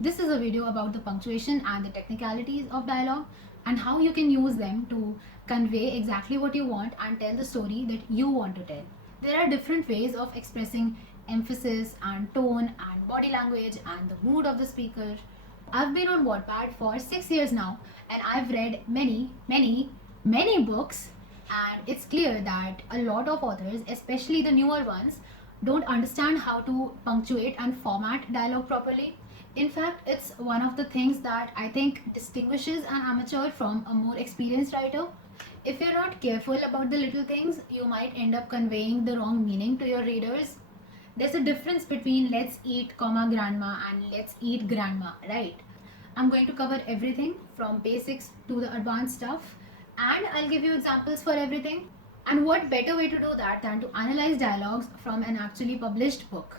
This is a video about the punctuation and the technicalities of dialogue and how you can use them to convey exactly what you want and tell the story that you want to tell. There are different ways of expressing emphasis and tone and body language and the mood of the speaker. I've been on Wattpad for 6 years now and I've read many books, and it's clear that a lot of authors, especially the newer ones, don't understand how to punctuate and format dialogue properly. In fact, it's one of the things that I think distinguishes an amateur from a more experienced writer. If you're not careful about the little things, you might end up conveying the wrong meaning to your readers. There's a difference between let's eat, comma, grandma and let's eat grandma, right? I'm going to cover everything from basics to the advanced stuff, and I'll give you examples for everything. And what better way to do that than to analyze dialogues from an actually published book?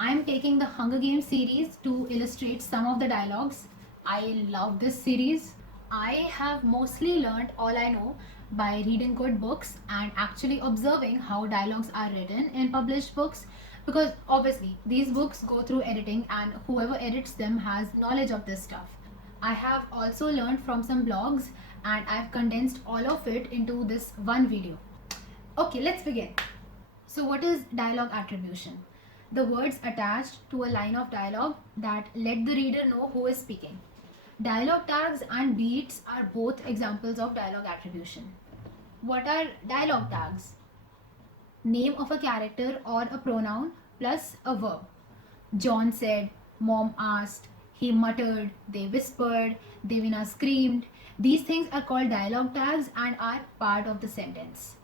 I'm taking the Hunger Games series to illustrate some of the dialogues. I love this series. I have mostly learned all I know by reading good books and actually observing how dialogues are written in published books, because obviously these books go through editing and whoever edits them has knowledge of this stuff. I have also learned from some blogs and I've condensed all of it into this one video. Okay, let's begin. So, what is dialogue attribution? The words attached to a line of dialogue that let the reader know who is speaking. Dialogue tags and beats are both examples of dialogue attribution. What are dialogue tags? Name of a character or a pronoun plus a verb. John said, Mom asked, he muttered, they whispered, Devina screamed. These things are called dialogue tags and are part of the sentence.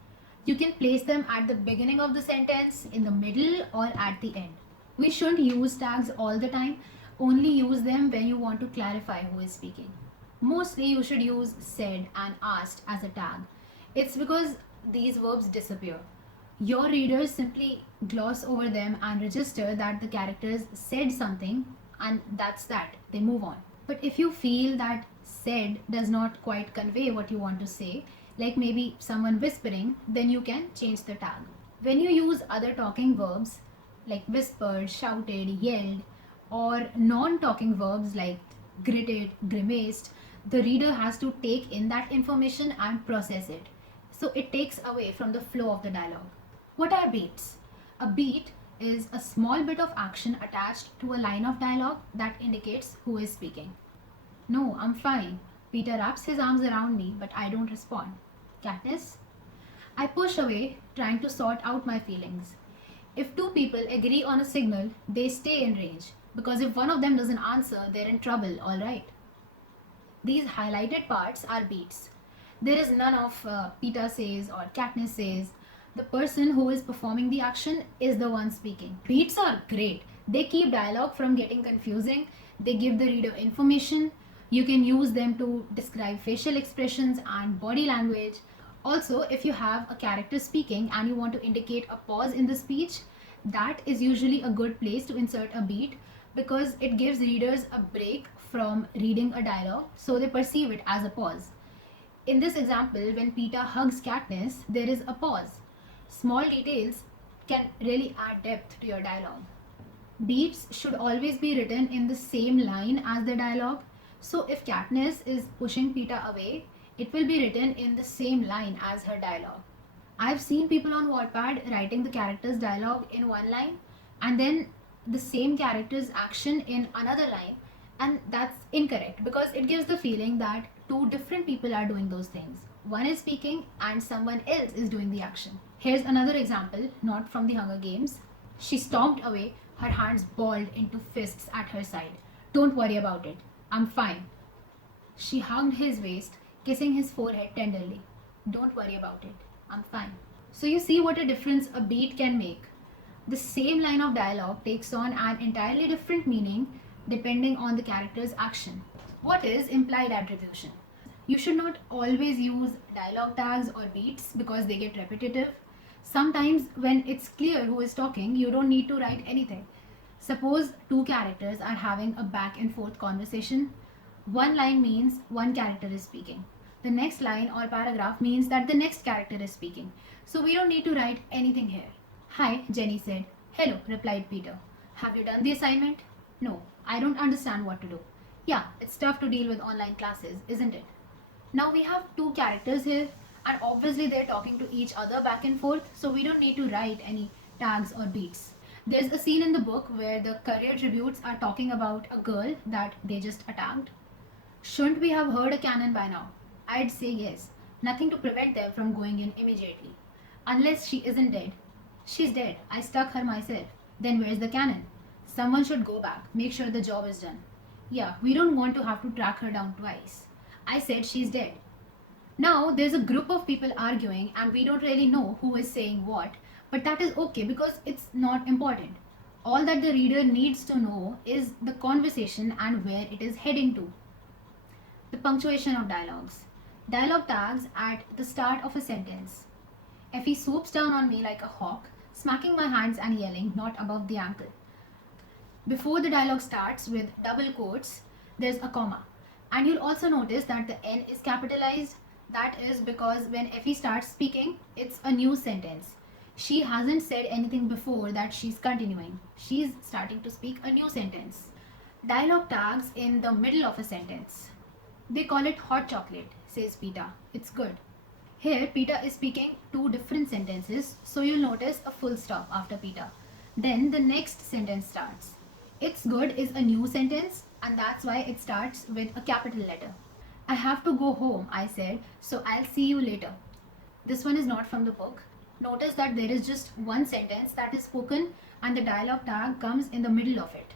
You can place them at the beginning of the sentence, in the middle, or at the end. We shouldn't use tags all the time, only use them when you want to clarify who is speaking. Mostly you should use said and asked as a tag. It's because these verbs disappear. Your readers simply gloss over them and register that the characters said something, and that's that. They move on. But if you feel that said does not quite convey what you want to say, like maybe someone whispering, then you can change the tag. When you use other talking verbs like whispered, shouted, yelled, or non talking verbs like gritted, grimaced, the reader has to take in that information and process it. So it takes away from the flow of the dialogue. What are beats? A beat is a small bit of action attached to a line of dialogue that indicates who is speaking. No, I'm fine. Peter wraps his arms around me, but I don't respond. Katniss? I push away, trying to sort out my feelings. If two people agree on a signal, they stay in range, because if one of them doesn't answer, they're in trouble, alright? These highlighted parts are beats. There is none of Peter says or Katniss says. The person who is performing the action is the one speaking. Beats are great. They keep dialogue from getting confusing. They give the reader information. You can use them to describe facial expressions and body language. Also, if you have a character speaking and you want to indicate a pause in the speech, that is usually a good place to insert a beat, because it gives readers a break from reading a dialogue, so they perceive it as a pause. In this example, when Peter hugs Katniss, there is a pause. Small details can really add depth to your dialogue. Beats should always be written in the same line as the dialogue. So if Katniss is pushing Peeta away, it will be written in the same line as her dialogue. I've seen people on Wattpad writing the character's dialogue in one line and then the same character's action in another line, and that's incorrect because it gives the feeling that two different people are doing those things. One is speaking and someone else is doing the action. Here's another example, not from the Hunger Games. She stomped away, her hands balled into fists at her side. Don't worry about it. I'm fine. She hugged his waist, kissing his forehead tenderly. Don't worry about it. I'm fine. So you see what a difference a beat can make. The same line of dialogue takes on an entirely different meaning depending on the character's action. What is implied attribution? You should not always use dialogue tags or beats because they get repetitive. Sometimes when it's clear who is talking, you don't need to write anything. Suppose two characters are having a back and forth conversation. One line means one character is speaking. The next line or paragraph means that the next character is speaking. So we don't need to write anything here. Hi, Jenny said. Hello, replied Peter. Have you done the assignment? No, I don't understand what to do. Yeah, it's tough to deal with online classes, isn't it? Now we have two characters here, and obviously they're talking to each other back and forth, so we don't need to write any tags or beats. There's a scene in the book where the career tributes are talking about a girl that they just attacked. Shouldn't we have heard a cannon by now? I'd say yes. Nothing to prevent them from going in immediately. Unless she isn't dead. She's dead. I stuck her myself. Then where's the cannon? Someone should go back, make sure the job is done. Yeah, we don't want to have to track her down twice. I said she's dead. Now there's a group of people arguing, and we don't really know who is saying what, but that is okay because it's not important. All that the reader needs to know is the conversation and where it is heading to. The punctuation of dialogues. Dialogue tags at the start of a sentence. Effie swoops down on me like a hawk, smacking my hands and yelling, not above the ankle. Before the dialogue starts with double quotes, there's a comma. And you'll also notice that the N is capitalized. That is because when Effie starts speaking, it's a new sentence. She hasn't said anything before that she's continuing. She's starting to speak a new sentence. Dialogue tags in the middle of a sentence. They call it hot chocolate, says Peeta. It's good. Here, Peeta is speaking two different sentences, so you'll notice a full stop after Peeta. Then the next sentence starts. It's good is a new sentence, and that's why it starts with a capital letter. I have to go home, I said, so I'll see you later. This one is not from the book. Notice that there is just one sentence that is spoken, and the dialogue tag comes in the middle of it.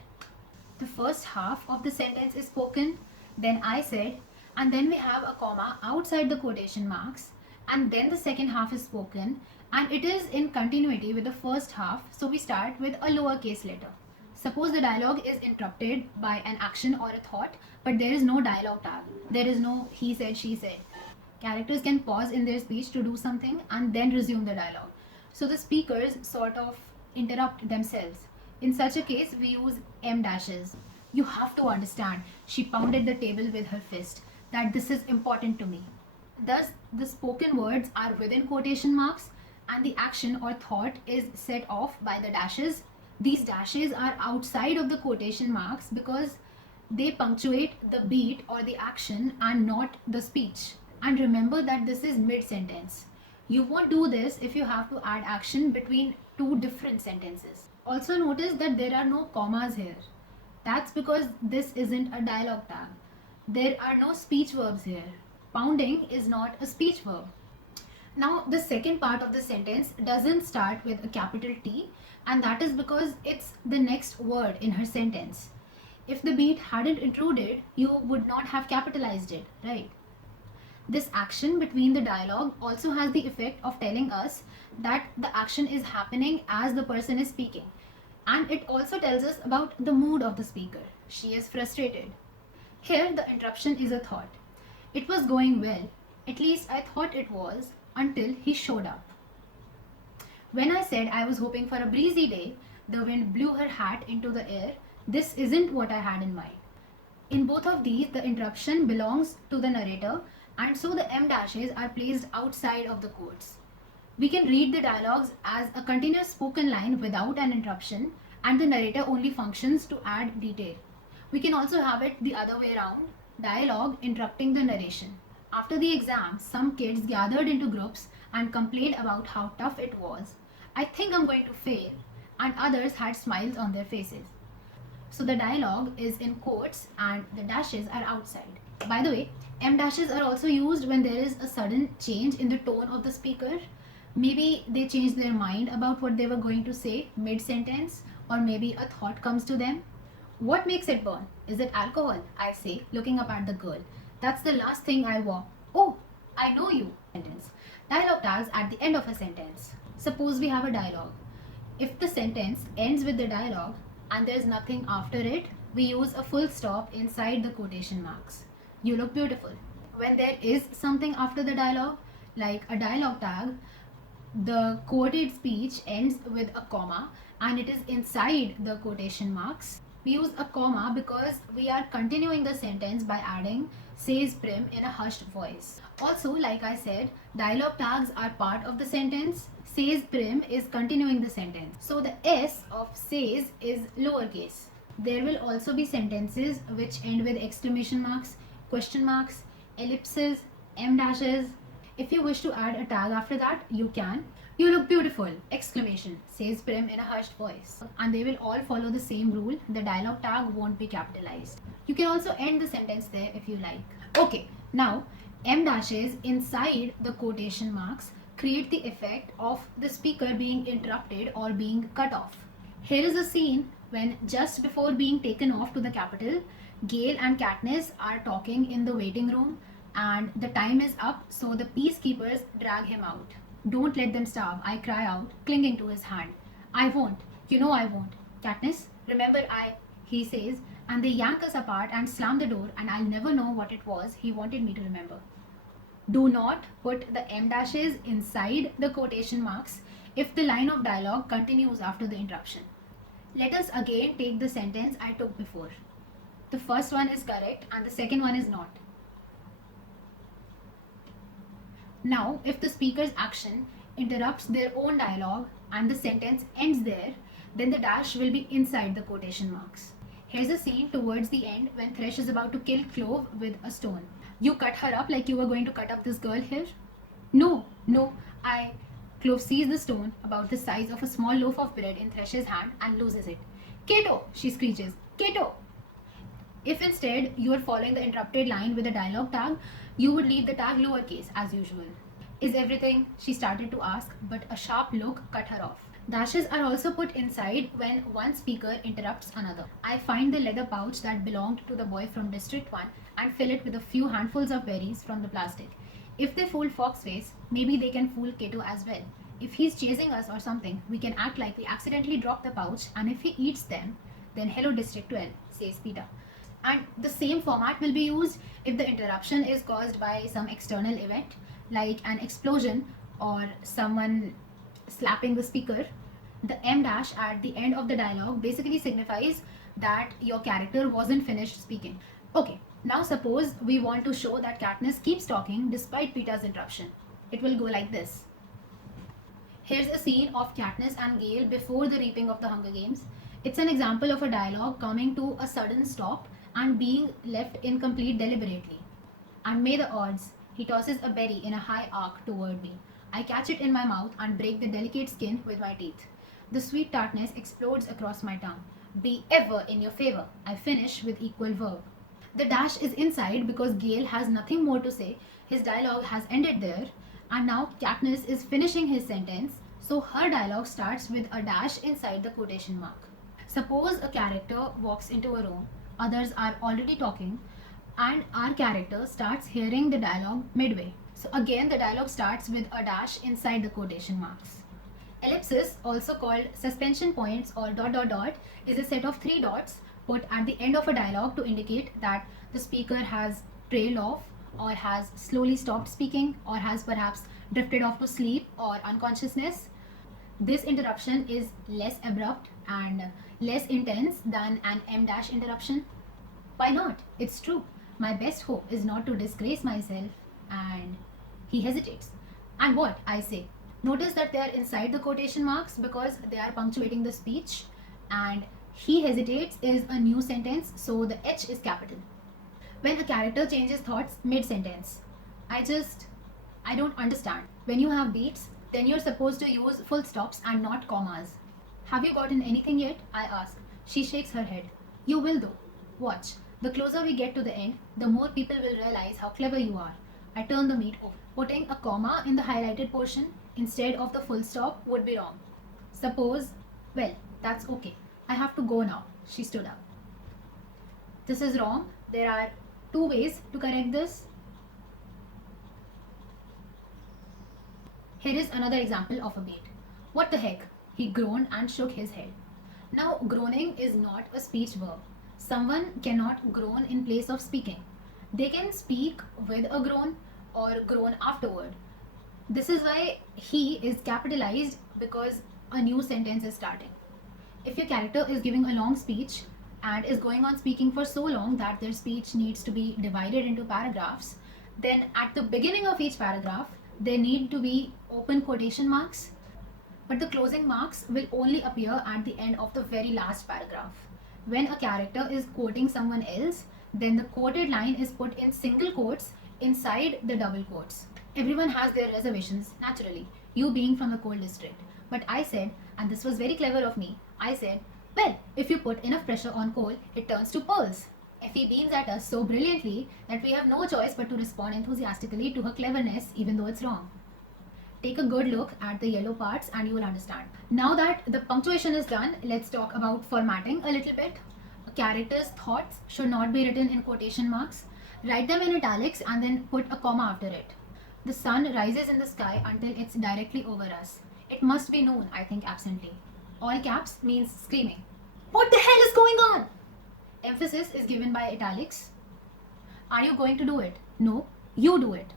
The first half of the sentence is spoken, then I said, and then we have a comma outside the quotation marks, and then the second half is spoken, and it is in continuity with the first half, so we start with a lowercase letter. Suppose the dialogue is interrupted by an action or a thought, but there is no dialogue tag. There is no he said, she said. Characters can pause in their speech to do something and then resume the dialogue. So the speakers sort of interrupt themselves. In such a case, we use M dashes. You have to understand, she pounded the table with her fist, that this is important to me. Thus, the spoken words are within quotation marks and the action or thought is set off by the dashes. These dashes are outside of the quotation marks because they punctuate the beat or the action and not the speech. And remember that this is mid-sentence. You won't do this if you have to add action between two different sentences. Also notice that there are no commas here. That's because this isn't a dialogue tag. There are no speech verbs here. Pounding is not a speech verb. Now, the second part of the sentence doesn't start with a capital T, and that is because it's the next word in her sentence. If the beat hadn't intruded, you would not have capitalized it, right? This action between the dialogue also has the effect of telling us that the action is happening as the person is speaking. And it also tells us about the mood of the speaker. She is frustrated. Here, the interruption is a thought. It was going well. At least I thought it was, until he showed up. When I said I was hoping for a breezy day, the wind blew her hat into the air. This isn't what I had in mind. In both of these, the interruption belongs to the narrator, and so the M dashes are placed outside of the quotes. We can read the dialogues as a continuous spoken line without an interruption, and the narrator only functions to add detail. We can also have it the other way around, dialogue interrupting the narration. After the exam, some kids gathered into groups and complained about how tough it was. I think I'm going to fail, and others had smiles on their faces. So the dialogue is in quotes and the dashes are outside. By the way, M dashes are also used when there is a sudden change in the tone of the speaker. Maybe they changed their mind about what they were going to say mid-sentence, or maybe a thought comes to them. What makes it burn? Is it alcohol? I say, looking up at the girl. That's the last thing I want. Oh, I know you. Sentence. Dialogue tags at the end of a sentence. Suppose we have a dialogue. If the sentence ends with the dialogue and there's nothing after it, we use a full stop inside the quotation marks. You look beautiful. When there is something after the dialogue, like a dialogue tag, the quoted speech ends with a comma and it is inside the quotation marks. We use a comma because we are continuing the sentence by adding says Prim in a hushed voice. Also, like I said, dialogue tags are part of the sentence. Says Prim is continuing the sentence. So the S of says is lowercase. There will also be sentences which end with exclamation marks, question marks, ellipses, em dashes. If you wish to add a tag after that, you can. You look beautiful! Exclamation, says Prem in a hushed voice. And they will all follow the same rule. The dialogue tag won't be capitalized. You can also end the sentence there if you like. Okay, now em dashes inside the quotation marks create the effect of the speaker being interrupted or being cut off. Here is a scene when, just before being taken off to the capital, Gale and Katniss are talking in the waiting room and the time is up, so the peacekeepers drag him out. Don't let them starve, I cry out, clinging to his hand. I won't, you know I won't. Katniss, remember he says, and they yank us apart and slam the door, and I'll never know what it was he wanted me to remember. Do not put the em dashes inside the quotation marks if the line of dialogue continues after the interruption. Let us again take the sentence I took before. The first one is correct and the second one is not. Now, if the speaker's action interrupts their own dialogue and the sentence ends there, then the dash will be inside the quotation marks. Here's a scene towards the end when Thresh is about to kill Clove with a stone. You cut her up like you were going to cut up this girl here? No, Clove sees the stone about the size of a small loaf of bread in Thresh's hand and loses it. Cato, she screeches. Cato! If instead you are following the interrupted line with a dialogue tag, you would leave the tag lowercase as usual. Is everything? She started to ask, but a sharp look cut her off. Dashes are also put inside when one speaker interrupts another. I find the leather pouch that belonged to the boy from District 1 and fill it with a few handfuls of berries from the plastic. If they fooled Foxface, maybe they can fool Cato as well. If he's chasing us or something, we can act like we accidentally dropped the pouch, and if he eats them, then hello District 12, says Peeta. And the same format will be used if the interruption is caused by some external event, like an explosion or someone slapping the speaker. The em dash at the end of the dialogue basically signifies that your character wasn't finished speaking. Okay, now suppose we want to show that Katniss keeps talking despite Peeta's interruption. It will go like this. Here's a scene of Katniss and Gale before the reaping of the Hunger Games. It's an example of a dialogue coming to a sudden stop and being left incomplete deliberately. And may the odds, he tosses a berry in a high arc toward me. I catch it in my mouth and break the delicate skin with my teeth. The sweet tartness explodes across my tongue. Be ever in your favor. I finish with equal verb. The dash is inside because Gale has nothing more to say. His dialogue has ended there. And now Katniss is finishing his sentence, so her dialogue starts with a dash inside the quotation mark. Suppose a character walks into a room, others are already talking, and our character starts hearing the dialogue midway. So again the dialogue starts with a dash inside the quotation marks. Ellipsis, also called suspension points or ... is a set of 3 dots put at the end of a dialogue to indicate that the speaker has trailed off, or has slowly stopped speaking, or has perhaps drifted off to sleep or unconsciousness. This interruption is less abrupt and less intense than an em dash interruption. Why not? It's true. My best hope is not to disgrace myself. And he hesitates. And what? I say. Notice that they are inside the quotation marks because they are punctuating the speech. And he hesitates is a new sentence, so the H is capital. When a character changes thoughts mid-sentence, I don't understand. When you have beats, then you're supposed to use full stops and not commas. Have you gotten anything yet? I ask. She shakes her head. You will though. Watch. The closer we get to the end, the more people will realize how clever you are. I turn the meat over. Putting a comma in the highlighted portion instead of the full stop would be wrong. Suppose, well, that's okay. I have to go now. She stood up. This is wrong. There are 2 ways to correct this. Here is another example of a beat. What the heck? He groaned and shook his head. Now, groaning is not a speech verb. Someone cannot groan in place of speaking. They can speak with a groan or groan afterward. This is why he is capitalized, because a new sentence is starting. If your character is giving a long speech and is going on speaking for so long that their speech needs to be divided into paragraphs, then at the beginning of each paragraph, there need to be open quotation marks, but the closing marks will only appear at the end of the very last paragraph. when a character is quoting someone else, then the quoted line is put in single quotes inside the double quotes. Everyone has their reservations, naturally, you being from the coal district. But I said, and this was very clever of me, I said, well, if you put enough pressure on coal, it turns to pearls. Effie beams at us so brilliantly that we have no choice but to respond enthusiastically to her cleverness, even though it's wrong. Take a good look at the yellow parts and you will understand. Now that the punctuation is done, let's talk about formatting a little bit. A character's thoughts should not be written in quotation marks. Write them in italics and then put a comma after it. The sun rises in the sky until it's directly over us. It must be known, I think absently. All caps means screaming. What the hell is going on? Emphasis is given by italics. Are you going to do it? No, you do it.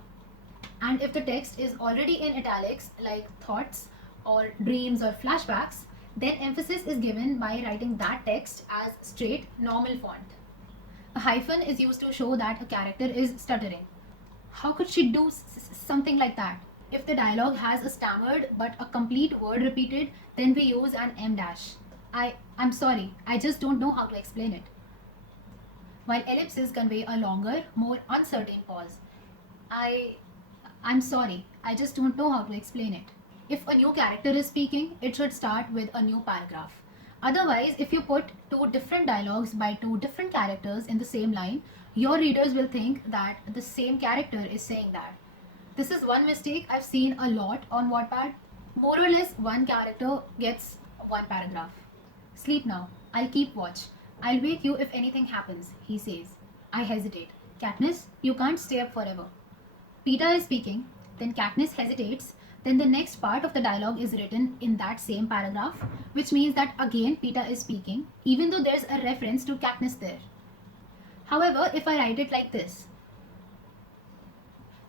And if the text is already in italics, like thoughts or dreams or flashbacks, then emphasis is given by writing that text as straight, normal font. A hyphen is used to show that a character is stuttering. How could she do something like that? If the dialogue has a stammered but a complete word repeated, then we use an em dash. I'm sorry, I just don't know how to explain it. While ellipses convey a longer, more uncertain pause. I'm sorry, I just don't know how to explain it. If a new character is speaking, it should start with a new paragraph. Otherwise, if you put two different dialogues by two different characters in the same line, your readers will think that the same character is saying that. This is one mistake I've seen a lot on Wattpad. More or less, one character gets one paragraph. Sleep now. I'll keep watch. I'll wake you if anything happens, he says. I hesitate. Katniss, you can't stay up forever. Peeta is speaking, then Katniss hesitates, then the next part of the dialogue is written in that same paragraph, which means that again Peeta is speaking, even though there's a reference to Katniss there. However, if I write it like this,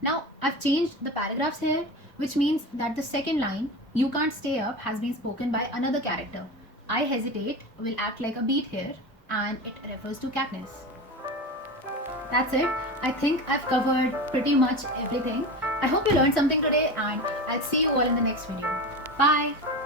now I've changed the paragraphs here, which means that the second line, you can't stay up, has been spoken by another character. I hesitate will act like a beat here, and it refers to Katniss. That's it. I think I've covered pretty much everything. I hope you learned something today, and I'll see you all in the next video. Bye!